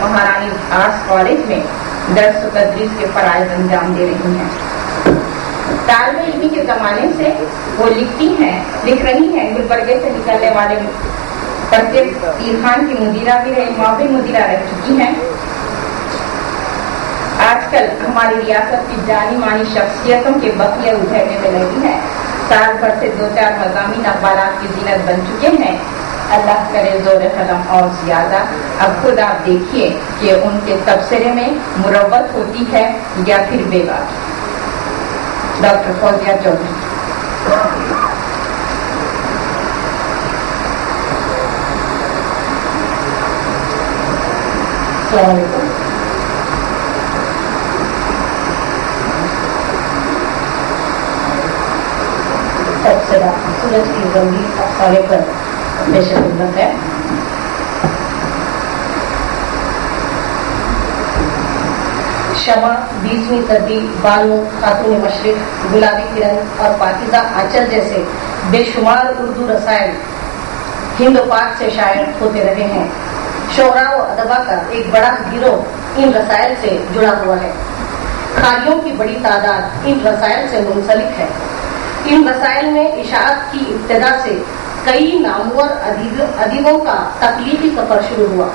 महारानी arts college में दर्स व तदरीस के फराइज अंजाम दे रही हैं। तालिब इल्मी के ज़माने से वो लिख रही हैं। गुलबर्गे से निकलने वाले पर्चे पीर खान की मुदीरा भी रही, माविन मुदीरा रह चुकी हैं। आजकल हमारी रियासत की जानी मानी शख्सियतों के बकिया उभरने में लगी है। साल भर से 2-4 मज़ामीन अखबारात की जीनत बन चुके हैं। अल्लाह करे ज़ोर कलम और ज़्यादा। अब खुद आप देखिए कि उनके तबसरे में मुरव्वत होती है या फिर बेबाक। डॉक्टर फौजिया चौधरी। तबसरा सूरज की गंदी अफसाने पर पेशकदमत है। शमा 20वीं सदी, बानो, खातून मशरिक, गुलाबी किरण और पाकिज़ा आंचल जैसे बेशुमार उर्दू रसायल हिंद पाक से शायर होते रहे हैं। शोरा व अदबा का एक बड़ा गिरोह इन रसायल से जुड़ा हुआ है। खारियों की बड़ी तादाद इन रसायल से मुंसलिक है। इन रसायल में इशाअत की इब्तिदा से कई नामवर अदीबों का तकलीफी सफर शुरू हुआ।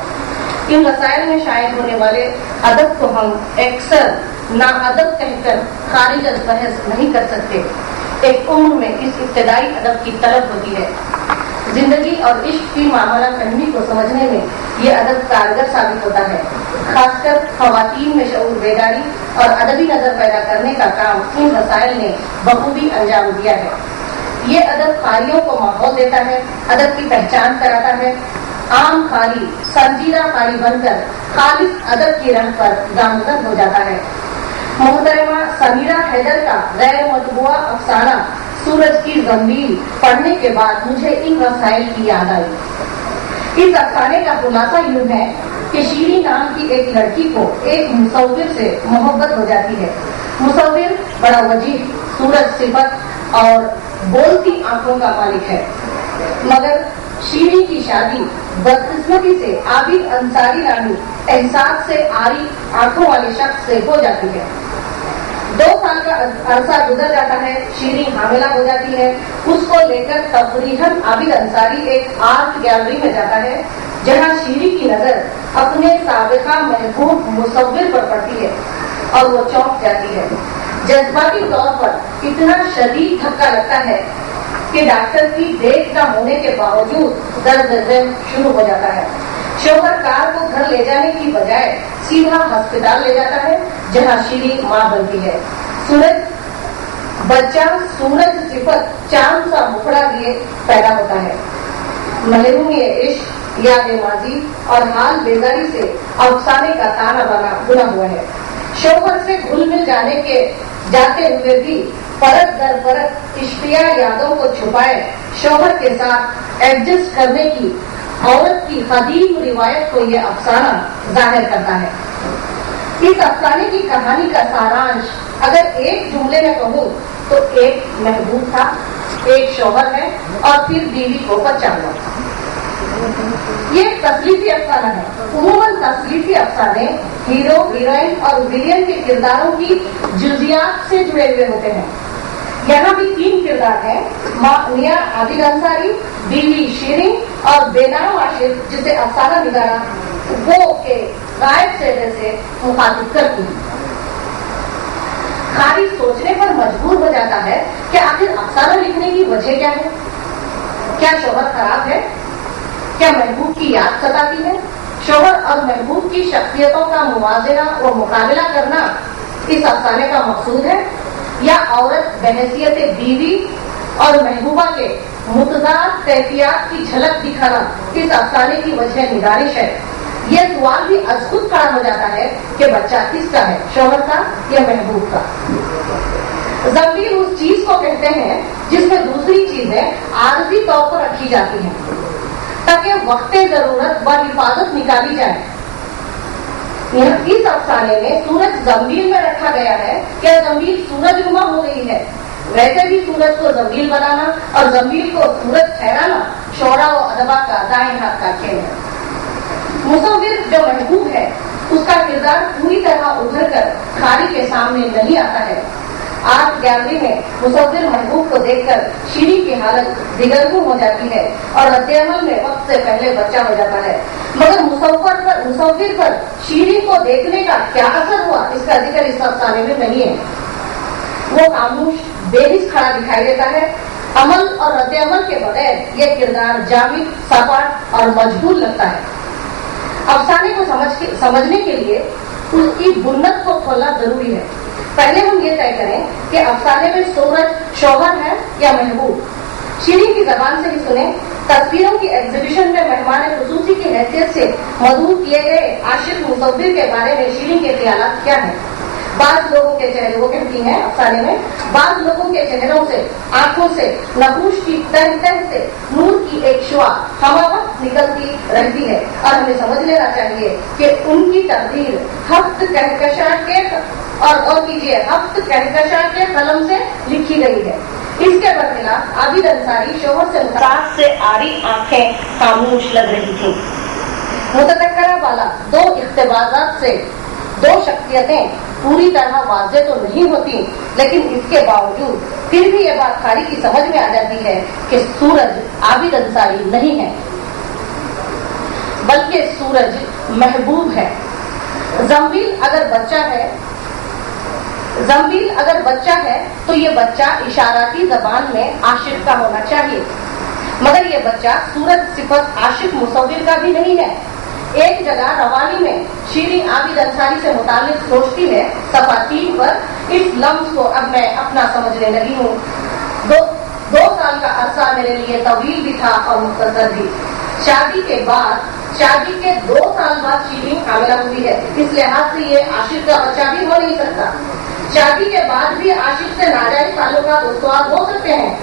इन रसायल में शायद होने वाले अदब को हम अक्सर नाअदब कहकर खारिज अज बहस नहीं कर सकते। एक उम्र में इस इब्तिदाई अदब की तलब होती है। जिंदगी और इश्क की मामला फहमी को समझने में ये अदब कारगर साबित होता है। खासकर खवातीन में शऊर बेदारी और अदबी नजर पैदा करने का काम इन रसायल ने बखूबी अंजाम दिया है। ये अदब खारियों को माहौल देता है, अदब की पहचान कराता है। आम खारी संजीदा खारी बनकर खालिस अदब की राह पर गामजन हो जाता है। मोहतरमा समीरा हैदर का गैर मतबूआ अफसाना सूरज की जंबील पढ़ने के बाद मुझे इन रसायल की याद आई। इस अफसाने का खुलासा यूं है कि शीरी नाम की एक लड़की को एक मुसव्विर से मोहब्बत हो जाती है। मुसव्विर बड़ा वजीह, सूरज सिफत और बोलती आंखों का मालिक है, मगर शीरी की शादी बदकिस्मती से आबिद अंसारी नामी एहसास से आरी आंखों वाले शख्स से हो जाती है। 2 साल का अरसा गुजर जाता है। शीरी हामिला हो जाती है। उसको लेकर तफरीहन आबिद अंसारी एक आर्ट गैलरी में जाता है, जहां शीरी की नजर अपने साबिका महबूब मुसव्विर पर पड़ती है और वो चौंक जाती है। जज्बाती तौर पर इतना शदीद धक्का लगता है कि डॉक्टर की देख न होने के बावजूद दर्द शुरू हो जाता है। शोहर कार को घर ले जाने की बजाय सीधा अस्पताल ले जाता है, जहां शीरी मां बनती है। बच्चा सूरज सिफत चांद सा मुखड़ा लिए पैदा होता है। महरूम इश्क, याद माजी और हाल बेजारी से अफसाने का ताना बुना हुआ है। शोहर से घुल मिल जाते हुए भी परत दर परत इश्किया यादों को छुपाए शोहर के साथ एडजस्ट करने की औरत की कदीम रिवायत को यह अफसाना जाहिर करता है। इस अफसाने की कहानी का सारांश अगर एक जुमले में कहूँ तो एक महबूब था, एक शोहर है और फिर बीवी को बच्चा हुआ। ये तस्लीफी अफसाना है। उम्मन तस्लीफी अफसाने हीरो, हीरोइन और विलियन के किरदारों की जुजियात से जुड़े हुए होते हैं। यहाँ भी 3 किरदार हैं, मियां आबिद अंसारी, बीवी शीरीन और बेनाम आशिक जिसे अफसाना निगारा वो के गायब चेहरे से मुखातिब करती है। खाली सोचने पर मजबूर हो जाता है कि आखिर अफसाना लिखने की वजह क्या है। क्या शोहर खराब है? क्या महबूब की याद सताती है? शोहर और महबूब की शख्सियतों का मुवाजना व मुकाबला करना इस अफसाने का मकसूद है, या औरत बहैसियत बीवी और महबूबा के मुतज़ाद कैफियत की झलक दिखाना इस अफसाने की वजह निगारिश है। यह सवाल भी अज खुद खड़ा हो जाता है कि बच्चा किसका है, शोहर का या महबूब का। ज़मीर उस चीज को कहते हैं जिसमें दूसरी चीजें आरजी तौर पर रखी जाती हैं ताकि वक्त जरूरत व हिफाजत निकाली जाए। इस अफसाने में सूरज जमील में रखा गया है। क्या जमील सूरज नुमा हो गई है? वैसे भी सूरज को जमील बनाना और जमील को सूरज ठहराना शोरा व अदबा का दाएं हाथ का खेल है। मुसव्विर जो महबूब کردار پوری طرح ابھر کر خاری کے سامنے نہیں آتا ہے۔ آرٹ گیلری میں مصور محبوب کو دیکھ کر شیریں کی حالت دیگرگون ہو جاتی ہے اور رد عمل میں وقت سے پہلے بچہ ہو جاتا ہے، مگر مصور پر شیریں کو دیکھنے کا کیا اثر ہوا اس کا ذکر اس افسانے میں نہیں ہے۔ وہ خاموش بے حس کھڑا دکھائی دیتا ہے۔ عمل اور رد عمل کے بغیر یہ کردار جامد، سپاٹ اور مجبور لگتا ہے۔ افسانے کو سمجھنے کے لیے اس کی بنیاد کو کھولنا ضروری ہے۔ پہلے ہم یہ طے کریں کہ افسانے میں سورج شوہر ہے یا محبوب۔ شیریں کی زبان سے ہی سنیں، تصویروں کی ایگزیبیشن میں مہمان خصوصی کی حیثیت سے مدعو کیے گئے عاشق مصور کے بارے میں شیریں کے خیالات کیا ہیں؟ بعض لوگوں کے چہرے، وہ کہتی ہیں افسانے میں، بعض لوگوں کے چہروں سے، آنکھوں سے، نقوش کی تہ تہ سے نور کی ایک شعاع ہمہ وقت نکلتی رہتی ہے اور ہمیں سمجھ لینا چاہیے کہ ان کی تقدیر ہفت کہکشاں کے اور کیجیے ہفت کہکشاں کے قلم سے لکھی گئی ہے۔ اس کے برخلاف عابد انصاری شوہر سے متاثر سے آری آنکھیں خاموش لگ رہی تھیں۔ متذکرہ والا دو اقتباسات سے دو شخصیتیں پوری طرح واضح تو نہیں ہوتی، لیکن اس کے باوجود پھر بھی یہ بات خاری کی سمجھ میں آ جاتی ہے کہ سورج عابد انصاری نہیں ہے بلکہ سورج محبوب ہے۔ زنبیل اگر بچہ ہے تو یہ بچہ اشاراتی زبان میں عاشق کا ہونا چاہیے، مگر یہ بچہ سورج صفت عاشق مصور کا بھی نہیں ہے۔ ایک جگہ روانی میں شیریں عابد انصاری سے متعلق سوچتی ہے، صفحہ 3 پر، اس لفظ کو اب میں اپنا سمجھنے لگی ہوں۔ دو سال کا عرصہ میرے لیے طویل بھی تھا اور مختصر بھی۔ شادی کے 2 سال بعد شیریں حاملہ ہوئی ہے، اس لحاظ سے یہ عاشق کا بچہ بھی ہو نہیں سکتا۔ شادی کے بعد بھی عاشق سے ناجائز تعلقات استوار ہو سکتے ہیں،